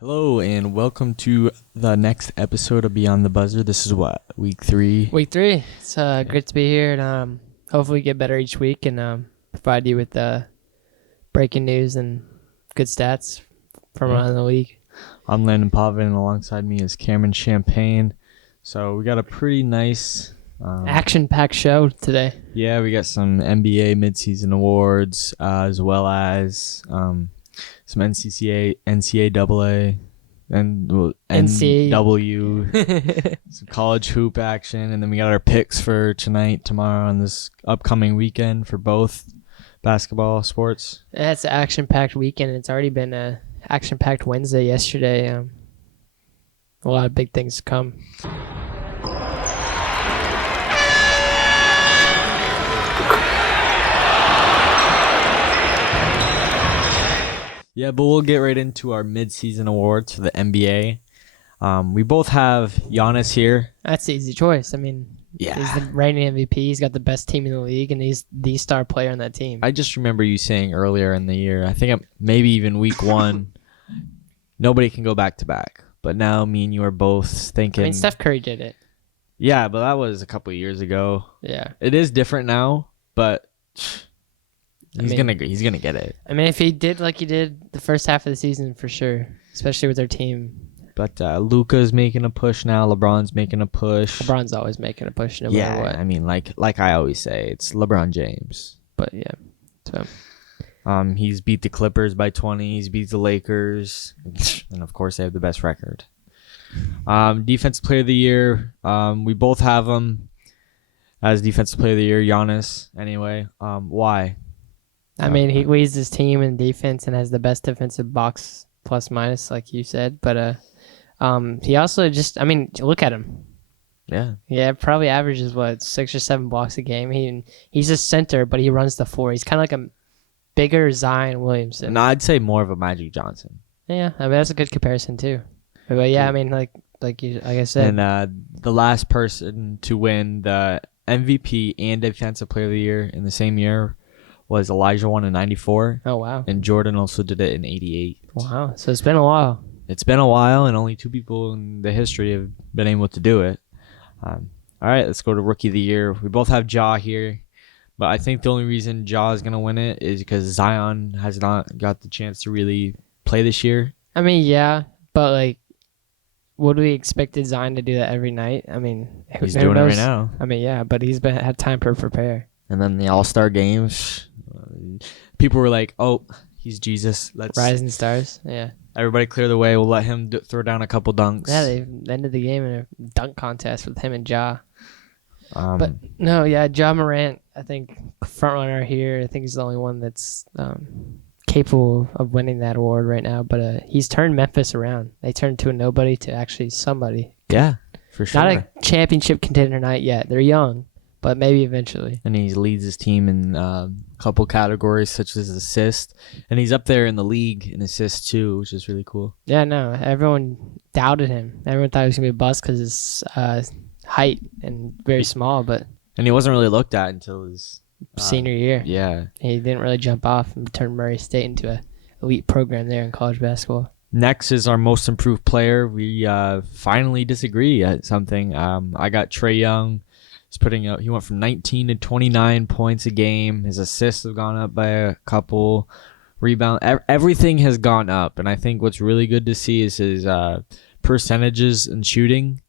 Hello and welcome to the next episode of Beyond the Buzzer. This is what, week 3? Week 3. It's great to be here, and hopefully get better each week and provide you with breaking news and good stats from around the league. I'm Landon Pavin, and alongside me is Cameron Champagne. So we got a pretty nice... action-packed show today. Yeah, we got some NBA midseason awards, as well as some NCAA, and NW, some college hoop action, and then we got our picks for tonight, tomorrow, and this upcoming weekend for both basketball sports. It's an action-packed weekend. It's already been a action-packed Wednesday yesterday. A lot of big things to come. Yeah, but we'll get right into our midseason awards for the NBA. We both have Giannis here. That's the easy choice. I mean, Yeah. he's the reigning MVP. He's got the best team in the league, and he's the star player on that team. I just remember you saying earlier in the year, I think maybe even week 1, nobody can go back-to-back. But now me and you are both thinking... I mean, Steph Curry did it. Yeah, but that was a couple of years ago. Yeah. It is different now, but... He's gonna get it. I mean, if he did like he did the first half of the season, for sure, especially with their team. But Luka's making a push now. LeBron's making a push. LeBron's always making a push, no matter what. I mean, like I always say, it's LeBron James. But yeah, so he's beat the Clippers by 20. He's beat the Lakers, and of course they have the best record. Defensive Player of the Year. We both have him as Defensive Player of the Year. Giannis. Anyway, why? I mean, he leads his team in defense and has the best defensive box plus minus, like you said. But he also just, I mean, look at him. Yeah, probably averages 6 or 7 blocks a game. He's a center, but he runs the 4. He's kind of like a bigger Zion Williamson. No, I'd say more of a Magic Johnson. Yeah, I mean that's a good comparison too. But yeah, I mean like I said. And the last person to win the MVP and Defensive Player of the Year in the same year was Elijah won in 94. Oh, wow. And Jordan also did it in 88. Wow. So it's been a while. It's been a while, and only 2 people in the history have been able to do it. All right, let's go to Rookie of the Year. We both have Ja here, but I think the only reason Ja is going to win it is because Zion has not got the chance to really play this year. I mean, yeah, but like, would we expected Zion to do that every night? I mean, he's doing it right now. I mean, yeah, but he's had time to prepare. And then the All-Star games, people were like, "Oh, he's Jesus. Let's Rising stars." Yeah. Everybody clear the way. We'll let him throw down a couple dunks. Yeah, they ended the game in a dunk contest with him and Ja. Um, But no, yeah, Ja Morant, I think front runner here. I think he's the only one that's capable of winning that award right now. But he's turned Memphis around. They turned to a nobody to actually somebody. Yeah, for sure. Not a championship contender night yet. They're young, but maybe eventually. And he leads his team in a couple categories, such as assist. And he's up there in the league in assists, too, which is really cool. Yeah, no, everyone doubted him. Everyone thought he was going to be a bust because his height and very small, but... And he wasn't really looked at until his... senior year. Yeah. He didn't really jump off and turn Murray State into an elite program there in college basketball. Next is our most improved player. We finally disagree at something. I got Trae Young. He went from 19 to 29 points a game. His assists have gone up by a couple. Rebound, everything has gone up. And I think what's really good to see is his percentages in shooting.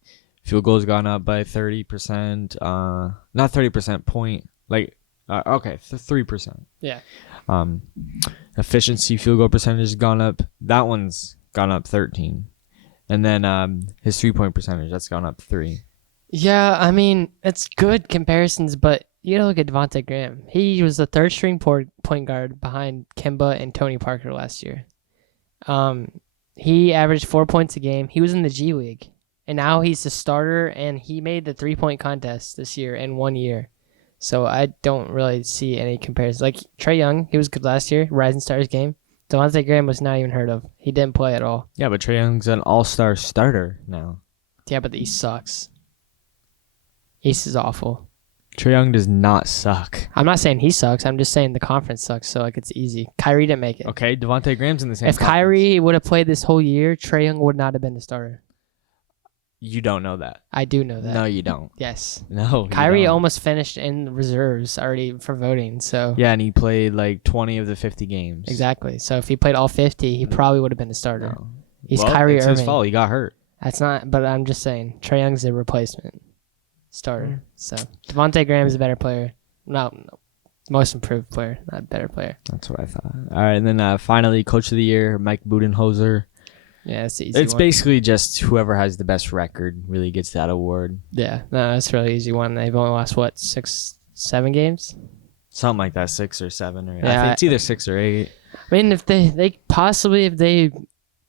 Field goals gone up by 30%. Not 30%, point. Like, okay, 3%. Yeah. Efficiency field goal percentage has gone up. That one's gone up 13. And then his 3-point percentage, that's gone up 3. Yeah, I mean, it's good comparisons, but you gotta look at Devontae Graham. He was the third string point guard behind Kemba and Tony Parker last year. He averaged 4 points a game. He was in the G League, and now he's the starter, and he made the 3-point contest this year in 1 year. So I don't really see any comparison. Like Trae Young, he was good last year, Rising Stars game. Devontae Graham was not even heard of. He didn't play at all. Yeah, but Trae Young's an all-star starter now. Yeah, but the East sucks. East is awful. Trae Young does not suck. I'm not saying he sucks. I'm just saying the conference sucks, so like it's easy. Kyrie didn't make it. Okay, Devontae Graham's in the same If conference. Kyrie would have played this whole year, Trae Young would not have been the starter. You don't know that. I do know that. No, you don't. Yes. No, Kyrie don't. almost finished in reserves already for voting, so. Yeah, and he played like 20 of the 50 games. Exactly. So if he played all 50, he probably would have been the starter. No. He's Kyrie it's Irving. his fault. He got hurt. That's not, but I'm just saying, Trae Young's a replacement starter. So Devontae Graham is a better player. No, most improved player, not better player. That's what I thought. All right, and then finally, Coach of the Year, Mike Budenholzer. Yeah, it's the easy It's one. basically just whoever has the best record really gets that award. Yeah, no, that's a really easy one. They've only lost, 6-7 games? Something like that, 6 or 7. Or, Yeah, I think it's either 6 or 8. I mean, if they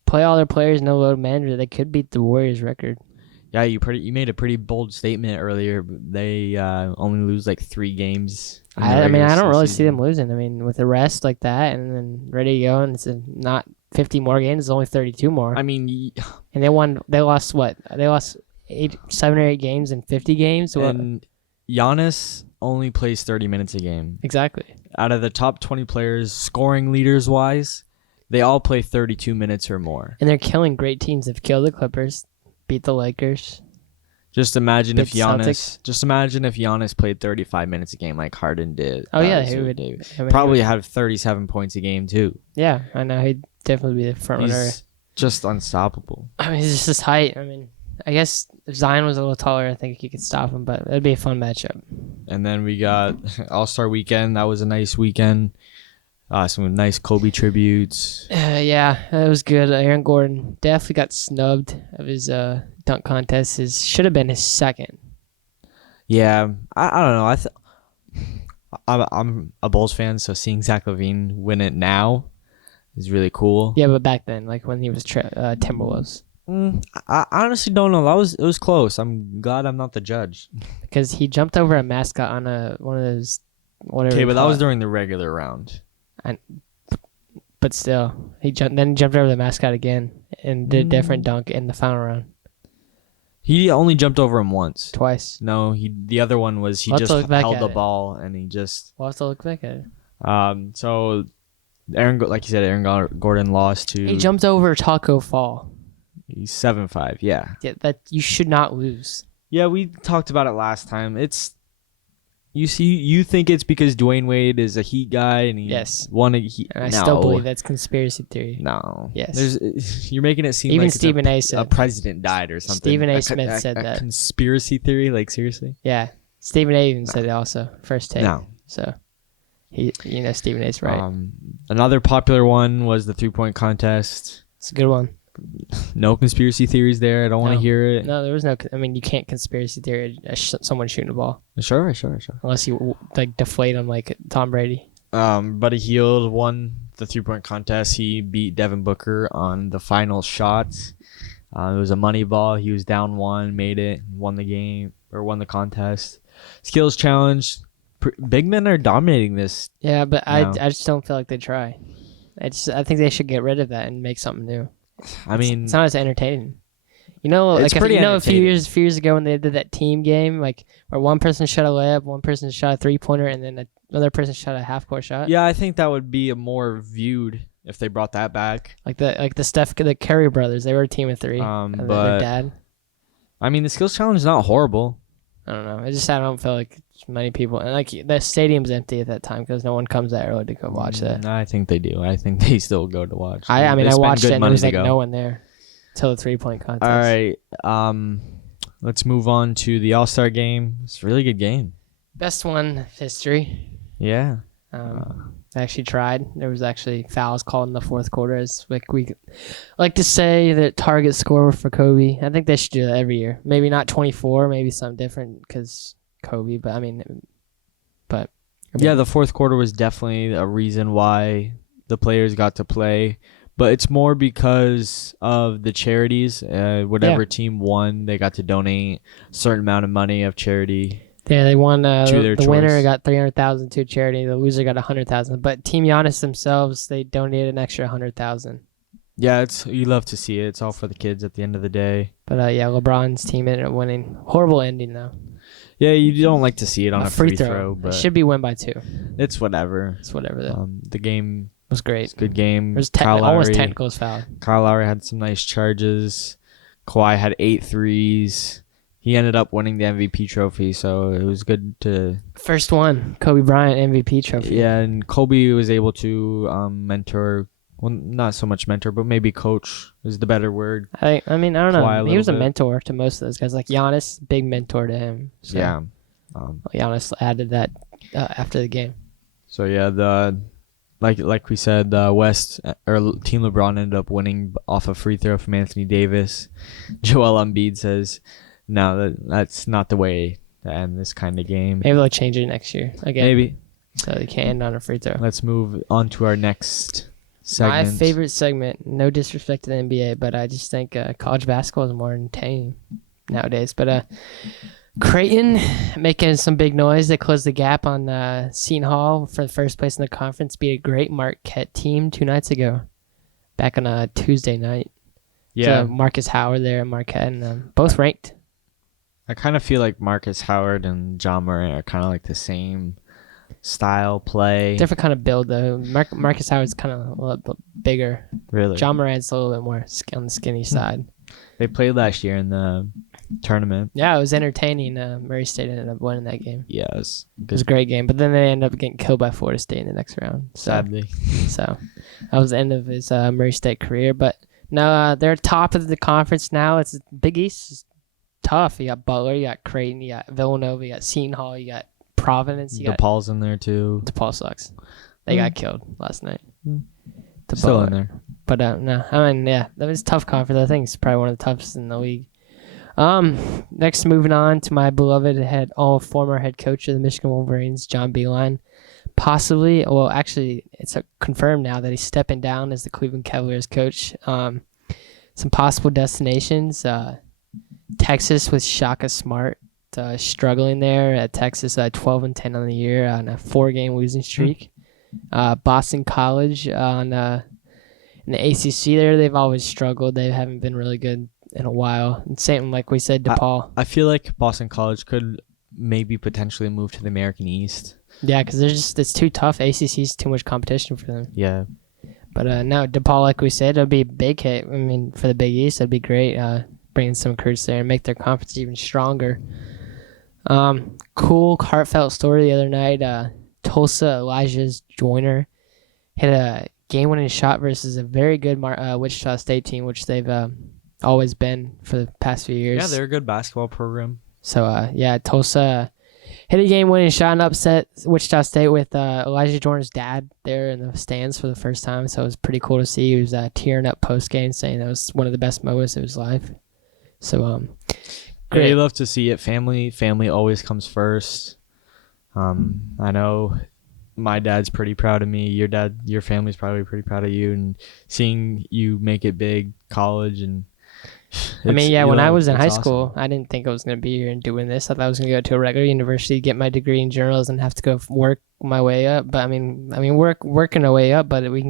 play all their players, no load manager, they could beat the Warriors record. Yeah, you made a pretty bold statement earlier. They only lose like 3 games. I don't really see them losing. I mean, with the rest like that and then ready to go, and it's not 50 more games, it's only 32 more. I mean, and they lost what? They lost 7 or 8 games in 50 games? And Giannis only plays 30 minutes a game. Exactly. Out of the top 20 players, scoring leaders wise, they all play 32 minutes or more. And they're killing great teams. They've killed the Clippers, beat the Lakers. Just imagine if Celtics. Giannis played 35 minutes a game like Harden did. Oh yeah, he would. Probably have 37 points a game too. Yeah, I know. He'd definitely be the front runner. He's just unstoppable. I mean, he's just his height. I mean, I guess if Zion was a little taller, I think he could stop him, but it'd be a fun matchup. And then we got All-Star Weekend. That was a nice weekend. Some nice Kobe tributes. Yeah, that was good. Aaron Gordon definitely got snubbed of his dunk contest. Should have been his second. Yeah, I don't know. I'm a Bulls fan, so seeing Zach LaVine win it now is really cool. Yeah, but back then, like when he was Timberwolves. I honestly don't know. It was close. I'm glad I'm not the judge. Because he jumped over a mascot on one of those whatever. Okay, but that was during the regular round. But still, he jumped over the mascot again and did a different dunk in the final round. He only jumped over him once. Twice. No, the other one was he just held the ball and he just. We'll have to look back at it. So, like you said, Aaron Gordon lost to. He jumped over Taco Fall. He's 7'5". Yeah. Yeah, that you should not lose. Yeah, we talked about it last time. You think it's because Dwayne Wade is a Heat guy and he won a Heat. And I still believe that's conspiracy theory. No. Yes. You're making it seem even like Stephen A. said a president died or something. Stephen A. Smith said that. Conspiracy theory? Like, seriously? Yeah. Stephen A. even said it also. First take. No. So, Stephen A.'s right. Another popular one was the 3-point contest. It's a good one. No conspiracy theories there. I don't want to hear it. No, there was no. I mean, you can't conspiracy theory someone shooting a ball. Sure. Unless you deflate them like Tom Brady. Buddy Hield won the 3-point contest. He beat Devin Booker on the final shots. It was a money ball. He was down 1, made it, won the game or won the contest. Skills challenge. Big men are dominating this. Yeah, but I just don't feel like they try. I think they should get rid of that and make something new. I mean, it's not as entertaining. Like a few years ago when they did that team game, like where one person shot a layup, one person shot a 3-pointer, and then another person shot a half-court shot. Yeah, I think that would be a more viewed if they brought that back. Like the Curry brothers, they were a team of 3. And but their dad. I mean, the skills challenge is not horrible. I don't know. I don't feel like many people, and like the stadium's empty at that time because no one comes that early to go watch that. I think they do. I think they still go to watch. I watched it and there was like no one there till the 3-point contest. All right, let's move on to the All-Star game. It's a really good game. Best one in history. Yeah. They actually tried. There was actually fouls called in the fourth quarter. It's like we like to say that target score for Kobe. I think they should do that every year. Maybe not 24, maybe something different because Kobe. But yeah, the fourth quarter was definitely a reason why the players got to play. But it's more because of the charities. Whatever team won, they got to donate a certain amount of money of charity. Yeah, they won. The winner got $300,000 to charity. The loser got $100,000. But Team Giannis themselves, they donated an extra $100,000. Yeah, you love to see it. It's all for the kids at the end of the day. But LeBron's team ended up winning. Horrible ending though. Yeah, you don't like to see it on a free throw. throw, but it should be win by 2. it's whatever. It's whatever. Though. The game was great. It's a good game. It was almost technicals foul. Kyle Lowry had some nice charges. Kawhi had 8 threes. He ended up winning the MVP trophy, so it was good to... First one, Kobe Bryant MVP trophy. Yeah, and Kobe was able to mentor... Well, not so much mentor, but maybe coach is the better word. I mean, I don't know. He was a bit. mentor to most of those guys. Like Giannis, big mentor to him. So yeah. Giannis added that after the game. So, yeah, like we said, the West or Team LeBron ended up winning off a free throw from Anthony Davis. Joel Embiid says, no, that's not the way to end this kind of game. Maybe they'll change it next year again. Maybe. So they can't end on a free throw. Let's move on to our next segment. My favorite segment, no disrespect to the NBA, but I just think college basketball is more entertaining nowadays. But Creighton making some big noise. They closed the gap on Seton Hall for the first place in the conference. Beat a great Marquette team 2 nights ago, back on a Tuesday night. Yeah. So Marcus Howard there at Marquette, and both ranked. I kind of feel like Marcus Howard and John Morant are kind of like the same style play. Different kind of build, though. Marcus Howard's kind of a little bit bigger. Really? John Morant's a little bit more on the skinny side. They played last year in the tournament. Yeah, it was entertaining. Murray State ended up winning that game. Yeah, it was a great game. But then they ended up getting killed by Florida State in the next round. Sadly. So that was the end of his Murray State career. But no, they're top of the conference now. It's Big East is tough. You got Butler, you got Creighton, you got Villanova, you got Seton Hall, you got Providence. DePaul's in there too. DePaul sucks. They got killed last night. Still in there. But no, I mean, yeah, that was a tough conference. I think it's probably one of the toughest in the league. Next, moving on to my beloved former head coach of the Michigan Wolverines, John Beilein. Possibly, well, actually, it's confirmed now that he's stepping down as the Cleveland Cavaliers coach. Some possible destinations: Texas with Shaka Smart struggling there at Texas, 12-10 on the year on a 4-game losing streak. Boston College in the ACC there, they've always struggled. They haven't been really good in a while. And same, like we said, DePaul. I feel like Boston College could maybe potentially move to the American East. Yeah, because it's too tough. ACC's too much competition for them. Yeah. But no, DePaul, like we said, it'll be a big hit. I mean, for the Big East, it'd be great bringing some recruits there and make their conference even stronger. Cool, heartfelt story the other night. Tulsa Elijah's Joyner hit a game-winning shot versus a very good Wichita State team, which they've always been for the past few years. Yeah, they're a good basketball program. So, Tulsa hit a game-winning shot and upset Wichita State with Elijah Joyner's dad there in the stands for the first time. So it was pretty cool to see. He was tearing up post-game, saying that was one of the best moments of his life. So, great. You love to see it. Family always comes first. I know my dad's pretty proud of me. Your family's probably pretty proud of you, and seeing you make it big, college, and when I was in high school, I didn't think I was going to be here and doing this. I thought I was going to go to a regular university, get my degree in journalism, and have to go work my way up. But working our way up. But we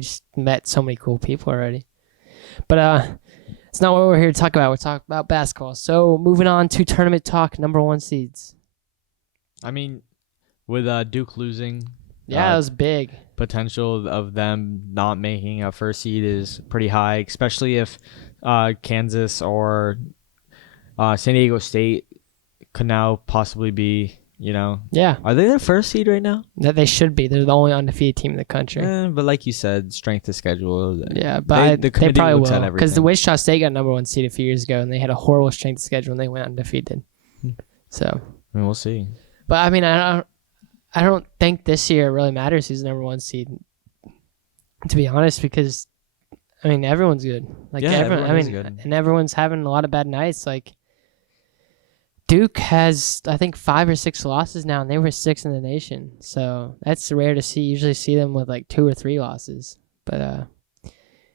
just met so many cool people already. But it's not what we're here to talk about. We're talking about basketball. So moving on to tournament talk, number 1 seeds. I mean, with Duke losing, that was big. Potential of them not making a first seed is pretty high, especially if Kansas or San Diego State could now possibly be, Yeah. Are they the first seed right now? That they should be. They're the only undefeated team in the country. But like you said, strength of schedule. Yeah, but the they probably looks at will. everything. Because the Wichita State got number 1 seed a few years ago, and they had a horrible strength of schedule, and they went undefeated. So. We'll see. But I don't think this year it really matters who's the number 1 seed. To be honest, because everyone's good. Everyone is good. And everyone's having a lot of bad nights. Like Duke has, I think, 5 or 6 losses now, and they were 6th in the nation. So that's rare to see. You usually see them with 2 or 3 losses. But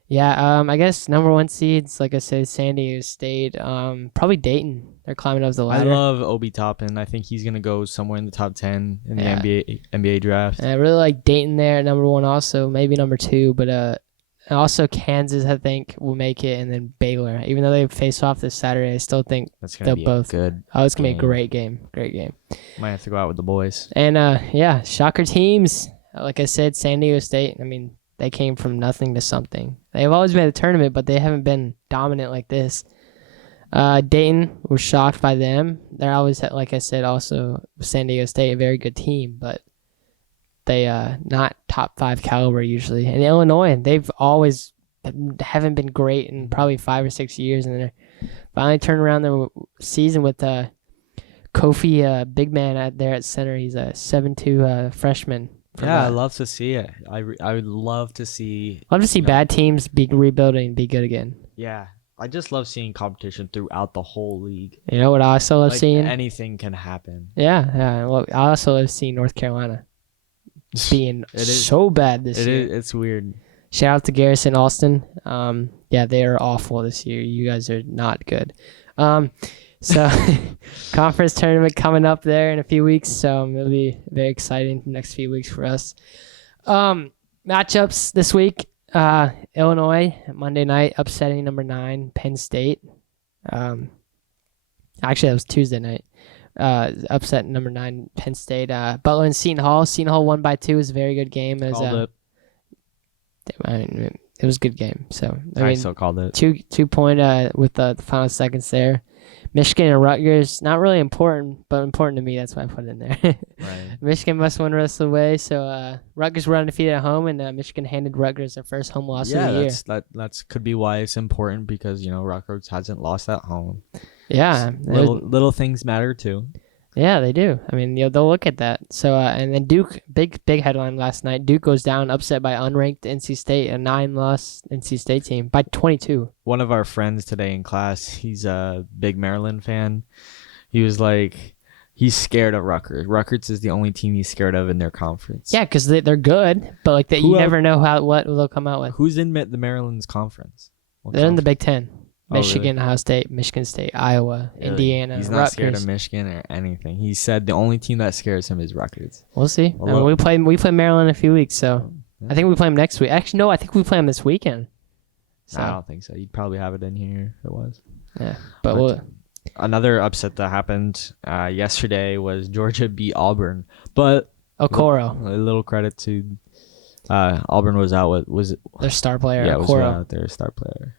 I guess number 1 seeds, like I said, San Diego State, probably Dayton. They're climbing up the ladder. I love Obi Toppin. I think he's gonna go somewhere in the top 10 in the NBA draft. And I really like Dayton there, number 1 also, maybe number 2. But And also Kansas, I think, will make it, and then Baylor. Even though they face off this Saturday, I still think they'll both. Good. Oh, it's gonna be a great game. Great game. Might have to go out with the boys. And shocker teams. Like I said, San Diego State. I mean, they came from nothing to something. They've always made a tournament, but they haven't been dominant like this. Dayton was shocked by them. They're always, like I said, also San Diego State, a very good team, but they not top 5 caliber usually. And Illinois, they've always haven't been great in probably 5 or 6 years, and they're finally turned around their season with Kofi, big man out there at center. He's a 7'2" freshman. Yeah, I love to see it. I would love to see. Bad teams be rebuilding and be good again. Yeah, I just love seeing competition throughout the whole league. You know what I also love seeing? Anything can happen. Yeah. Well, I also love seeing North Carolina being so bad this year. It's weird. Shout out to Garrison Alston. Yeah, they are awful this year. You guys are not good. So conference tournament coming up there in a few weeks. So it'll be very exciting the next few weeks for us. Matchups this week. Illinois, Monday night, upsetting number 9, Penn State. Actually, that was Tuesday night. Upset number 9 Penn State. Butler and Seton Hall. Seton Hall won by 2. It was a very good game. It was a good game. So I still called it. 2-point with the final seconds there. Michigan and Rutgers, not really important, but important to me. That's why I put it in there. Right. Michigan must win the rest of the way. So Rutgers were undefeated at home, and Michigan handed Rutgers their first home loss of the year. That's could be why it's important, because Rutgers hasn't lost at home. Yeah, little things matter too. Yeah, they do. I mean, they'll look at that. So and then Duke, big headline last night. Duke goes down, upset by unranked NC State, a 9-loss NC State team by 22. One of our friends today in class, he's a big Maryland fan. He was like, he's scared of Rutgers. Rutgers is the only team he's scared of in their conference. Yeah, because they're good, but you never know what they'll come out with. Who's in the Maryland's conference? They're in the Big Ten. Michigan, really? Ohio State, Michigan State, Iowa, really? Indiana, He's not Rutgers. scared of Michigan or anything. He said the only team that scares him is Rutgers. We'll see. We play Maryland in a few weeks, so I think we play them next week. Actually, no, I think we play them this weekend. So. I don't think so. You'd probably have it in here if it was. Yeah, but another upset that happened yesterday was Georgia beat Auburn, but Okoro. A little credit to Auburn was out with their star player. Yeah, Okoro. was out their star player.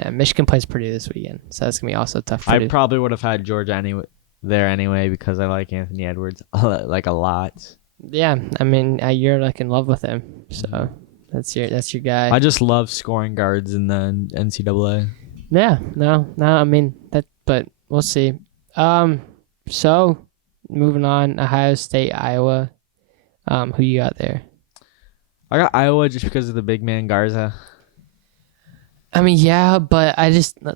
Yeah, Michigan plays Purdue this weekend, so that's gonna be also tough. I probably would have had Georgia anyway because I like Anthony Edwards like a lot. Yeah, I mean you're like in love with him, so that's your guy. I just love scoring guards in the NCAA. Yeah, no, I mean that, but we'll see. So moving on, Ohio State, Iowa. Who you got there? I got Iowa just because of the big man Garza. I mean, yeah, but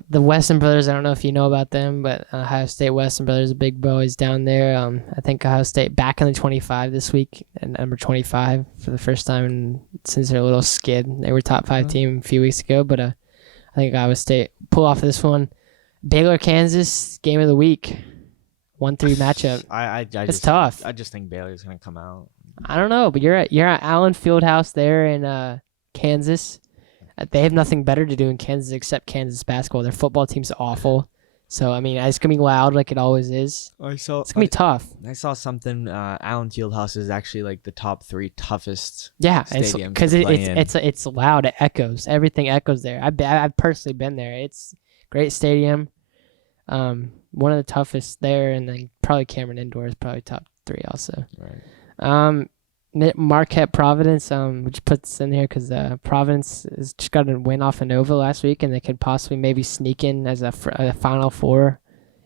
the Weston brothers, I don't know if you know about them, but Ohio State Weston brothers, big boys down there. I think Ohio State back in the 25 this week, at number 25 for the first time since their little skid. They were top 5 team a few weeks ago, but I think Iowa State pull off this one. Baylor, Kansas, game of the week. 1-3 matchup. It's tough. I just think Baylor's going to come out. I don't know, but you're at Allen Fieldhouse there in Kansas. They have nothing better to do in Kansas except Kansas basketball. Their football team's awful. So, I mean, it's going to be loud like it always is. It's going to be tough. I saw something. Allen Fieldhouse is actually like the top 3 toughest stadiums. Because it's loud. It echoes. Everything echoes there. I've personally been there. It's a great stadium. One of the toughest there. And then probably Cameron Indoor is probably top 3 also. Right. Marquette Providence, which puts in here because Providence has just got a win off of Nova last week, and they could possibly maybe sneak in as a Final Four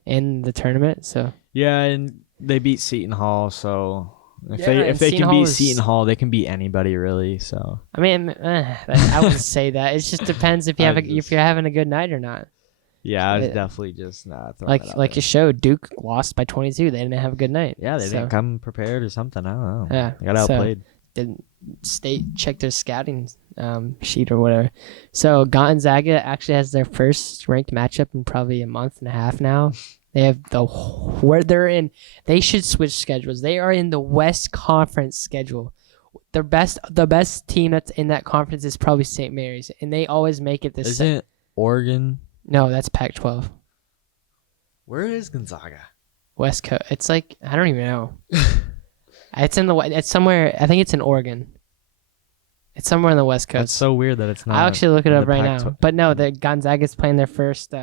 in the tournament. So yeah, and they beat Seton Hall, so if they can beat Seton Hall, they can beat anybody really. So I mean, I wouldn't say that. It just depends if you're having a good night or not. Yeah, I was definitely just like you showed. Duke lost by 22. They didn't have a good night. Yeah, they didn't come prepared or something. I don't know. Yeah, they got outplayed. Didn't State check their scouting sheet or whatever. So Gonzaga actually has their first ranked matchup in probably a month and a half now. They have where they're in. They should switch schedules. They are in the West Conference schedule, The best team that's in that conference is probably St. Mary's, and they always make it this. Isn't Oregon? No, that's Pac-12. Where is Gonzaga? West Coast. It's like I don't even know. It's somewhere. I think it's in Oregon. It's somewhere on the West Coast. That's so weird that it's not. I'll actually look it in up the right Pac-12. now. But no, the Gonzaga's playing their first.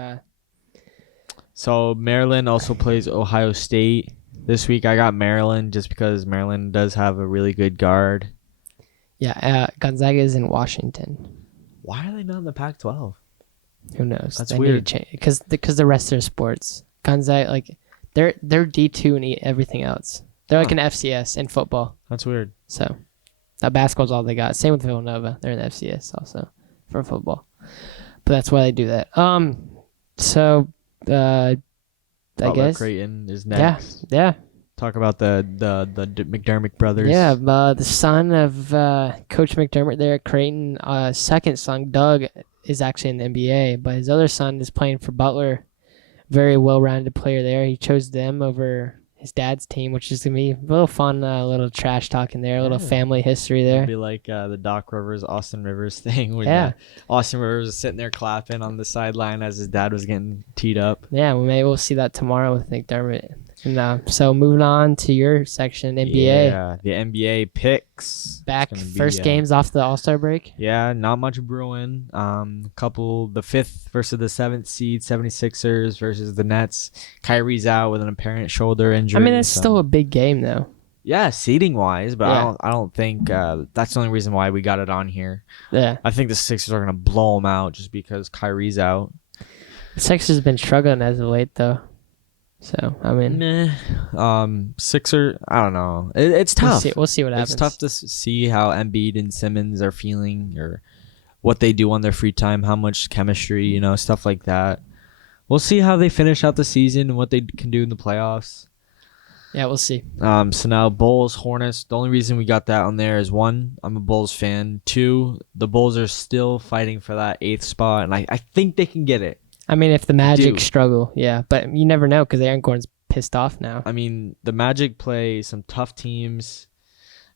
So Maryland also plays Ohio State this week. I got Maryland just because Maryland does have a really good guard. Yeah, Gonzaga is in Washington. Why are they not in the Pac-12? Who knows? That's they weird. Because the rest of their sports, Gonzaga they're D2 and everything else. They're like an FCS in football. That's weird. So, basketball's all they got. Same with Villanova. They're in the FCS also for football. But that's why they do that. So, I guess Creighton is next. Yeah. Talk about the McDermott brothers. Yeah, the son of Coach McDermott there at Creighton, second son, Doug, is actually in the NBA, but his other son is playing for Butler. Very well-rounded player there. He chose them over his dad's team, which is going to be a little fun, little trash talking there, a little family history there. It'd be like the Doc Rivers, Austin Rivers thing where Austin Rivers was sitting there clapping on the sideline as his dad was getting teed up. Yeah, well, maybe we'll see that tomorrow with McDermott. And, so moving on to your section, NBA. Yeah, the NBA picks. Back first games off the All-Star break. Yeah, not much brewing. The 5th versus the 7th seed, 76ers versus the Nets. Kyrie's out with an apparent shoulder injury. I mean, it's still a big game, though. Yeah, seeding-wise, but I don't think that's the only reason why we got it on here. Yeah. I think the Sixers are going to blow them out just because Kyrie's out. The Sixers have been struggling as of late, though. So, I mean... Sixer, I don't know. It's tough. We'll see what happens. It's tough to see how Embiid and Simmons are feeling or what they do on their free time, how much chemistry, stuff like that. We'll see how they finish out the season and what they can do in the playoffs. Yeah, we'll see. So now Bulls, Hornets. The only reason we got that on there is 1, I'm a Bulls fan. 2, the Bulls are still fighting for that 8th spot, and I think they can get it. I mean, if the Magic struggle, yeah. But you never know because Aaron Gordon's pissed off now. I mean, the Magic play some tough teams,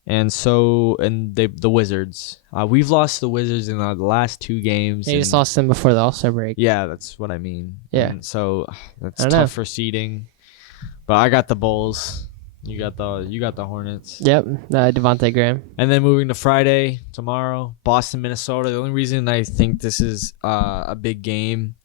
and the Wizards. We've lost the Wizards in the last 2 games. They just lost them before the All-Star break. Yeah, that's what I mean. Yeah. And so that's tough for seeding. But I got the Bulls. You got the Hornets. Yep, Devontae Graham. And then moving to Friday, tomorrow, Boston, Minnesota. The only reason I think this is a big game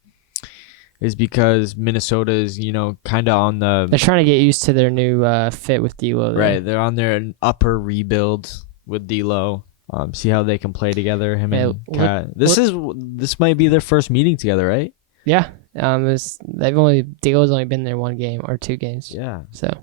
is because Minnesota is, kind of on the... They're trying to get used to their new fit with D'Lo. Right, they're on their upper rebuild with D'Lo. See how they can play together, him and Kat. This might be their first meeting together, right? Yeah. D'Lo's only been there 1 game or 2 games. Yeah. So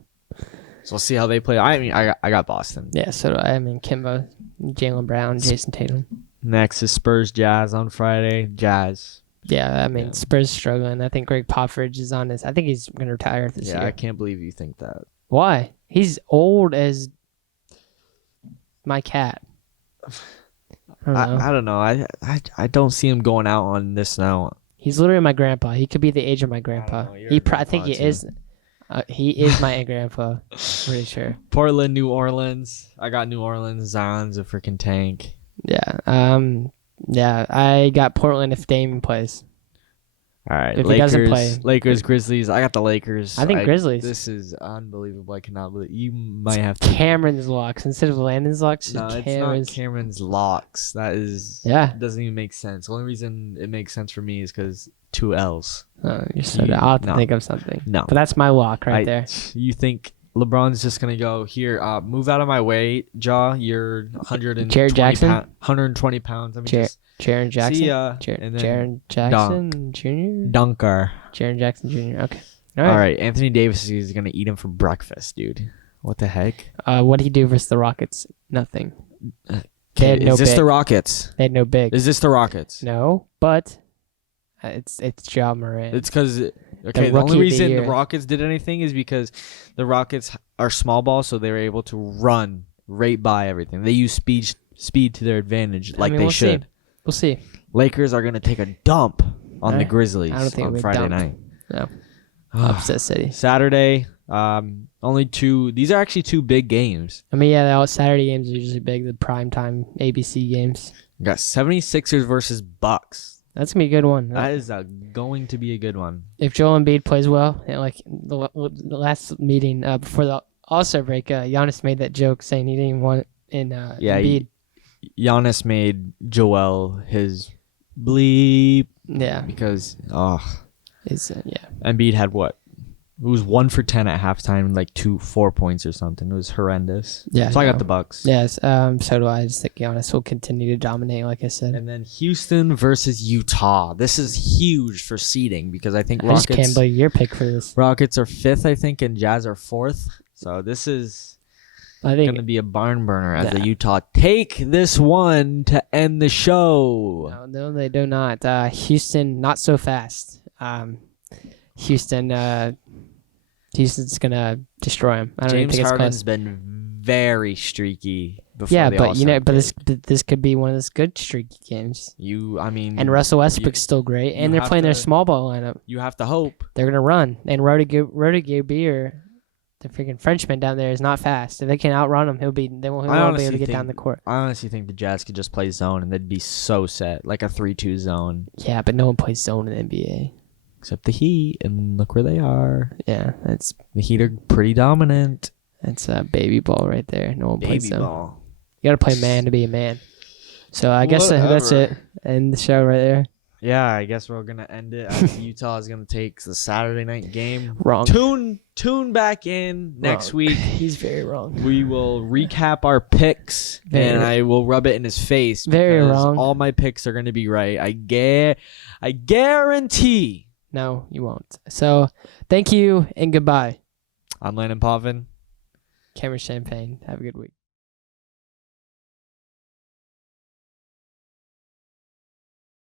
we'll see how they play. I mean, I got Boston. Yeah, so do I. I mean, Kimbo, Jaylen Brown, Jason Tatum. Next is Spurs Jazz on Friday. Jazz. Yeah, I mean, Spurs struggling. I think Greg Popovich is on his... I think he's going to retire this year. Yeah, I can't believe you think that. Why? He's old as my cat. I don't know. I don't see him going out on this now. He's literally my grandpa. He could be the age of my grandpa. I think he is. He is my grandpa. Pretty sure. Portland, New Orleans. I got New Orleans. Zion's a freaking tank. Yeah. Yeah, I got Portland if Dame plays. All right, if he doesn't play. Lakers, Grizzlies. I got the Lakers. I think Grizzlies. This is unbelievable. I cannot believe you might have to. Cameron's locks instead of Landon's locks. No, it's not Cameron's locks. That is. Yeah. Doesn't even make sense. The only reason it makes sense for me is because 2 L's. Oh, you're so dumb. I'll have to think of something. No, but that's my lock right there. You think LeBron's just gonna go here? Move out of my way, Jaw. You're 120 pounds. I mean, Jaren Jackson. See ya. Jaren Jackson Jr. Dunker. Jaren Jackson Jr. Okay. All right. Anthony Davis is gonna eat him for breakfast, dude. What the heck? What did he do versus the Rockets? Nothing. Is this the Rockets? They had no big. Is this the Rockets? No, but it's Ja Morant. It's because the only reason the Rockets did anything is because the Rockets are small ball, so they were able to run right by everything. They use speed to their advantage, they should. We'll see. Lakers are gonna take a dump on the Grizzlies on Friday night. No. Upset City. Saturday, Only two. These are actually two big games. I mean, yeah, all Saturday games are usually big. The primetime ABC games. We got 76ers versus Bucks. That's gonna be a good one. That is going to be a good one. If Joel Embiid plays well, like the last meeting before the All-Star break, Giannis made that joke saying he didn't even want Embiid. Giannis made Joel his bleep. Yeah, because Embiid had what? It was 1 for 10 at halftime, like 4 points or something. It was horrendous. Yeah, so I got the Bucks. Yes, so do I. I just think Giannis will continue to dominate, like I said. And then Houston versus Utah. This is huge for seeding because I think Rockets. I just can't believe your pick for this. Rockets are 5th, I think, and Jazz are 4th. So this is going to be a barn burner as the Utah take this one to end the show. No, they do not. Houston, not so fast. Houston's gonna destroy him. I don't James think it's Harden's close. been very streaky before the but All-Star but this could be one of those good streaky games. And Russell Westbrook's still great, and they're playing their small ball lineup. You have to hope they're gonna run. And Rudy Gobert, the freaking Frenchman down there, is not fast. If they can outrun him, he won't be able to get down the court. I honestly think the Jazz could just play zone and they'd be so set, like a 3-2 zone. Yeah, but no one plays zone in the NBA. Except the Heat, and look where they are. Yeah, the Heat are pretty dominant. That's a baby ball right there. No one plays zone. Ball. You got to play man to be a man. So I guess that's it. End the show right there. Yeah, I guess we're gonna end it. As Utah is gonna take the Saturday night game. Wrong. Tune back in next week. He's very wrong. We will recap our picks, and I will rub it in his face. Very wrong. All my picks are gonna be right. I guarantee. No, you won't. So, thank you and goodbye. I'm Landon Potvin. Cameron Champagne. Have a good week.